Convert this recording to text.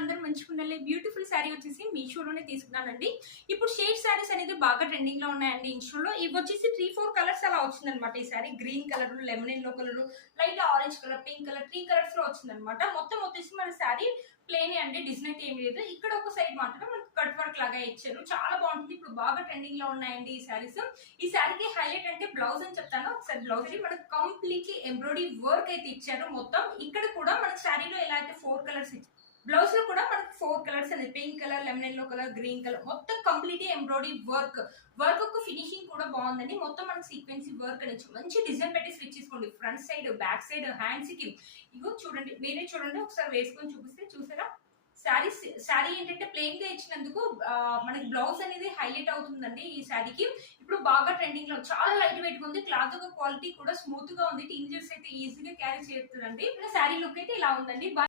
అందరూ మంచిగా ఉండాలి. బ్యూటిఫుల్ శారీ వచ్చేసి మీషోలోనే తీసుకున్నానండి. ఇప్పుడు షేడ్ శారీస్ అనేది బాగా ట్రెండింగ్ లో ఉన్నాయండి ఇన్స్టోలో. ఇవి వచ్చేసి 3-4 కలర్స్ అలా వచ్చిందనమాట. ఈ sari green colour, lemon yellow colour, light orange colour, pink colour, 3 colours లో వచ్చిందనమాట. మొత్తం వచ్చేసి మన శారీ ప్లేన్ అండి, డిజైన్ అయితే ఏమి లేదు. ఇక్కడ ఒక సైడ్ మాత్రం మనకు కట్ వర్క్ లాగా ఇచ్చారు. చాలా బాగుంటుంది. ఇప్పుడు బాగా ట్రెండింగ్ లో ఉన్నాయండి ఈ శారీస్. ఈ శారీకి హైలైట్ అంటే బ్లౌజ్ అని చెప్తాను. ఒకసారి బ్లౌజ్ మనకు కంప్లీట్లీ ఎంబ్రాయిడరీ వర్క్ అయితే ఇచ్చారు. మొత్తం ఇక్కడ కూడా మన శారీలో ఎలా అయితే 4 కలర్స్ ఇచ్చారు, బ్లౌజ్ లో కూడా మనకు 4 కలర్స్ అనేది pink colour, lemon yellow colour, green colour, మొత్తం కంప్లీట్ ఎంబ్రాయిడరీ వర్క్. వర్క్ యొక్క ఫినిషింగ్ కూడా బాగుందండి. మొత్తం మనకు సీక్వెన్సీ వర్క్ అనేది మంచి డిజైన్ పెట్టి స్టిచ్ చేసుకోండి. Front side, back side, hands కి. ఇగో చూడండి, మీరే చూడండి, ఒకసారి వేసుకొని చూపిస్తే చూసారా. శారీ ఏంటంటే ప్లెయిన్ గా ఇచ్చినందుకు మనకి బ్లౌజ్ అనేది హైలైట్ అవుతుందండి ఈ శారీకి. ఇప్పుడు బాగా ట్రెండింగ్ లో చాలా లైట్ వెయిట్ గా ఉంది. క్లాత్ క్వాలిటీ కూడా స్మూత్ గా ఉంది. టీనేజర్స్ అయితే ఈజీగా క్యారీ చేస్తుందండి. శారీ లుక్ అయితే ఇలా ఉందండి.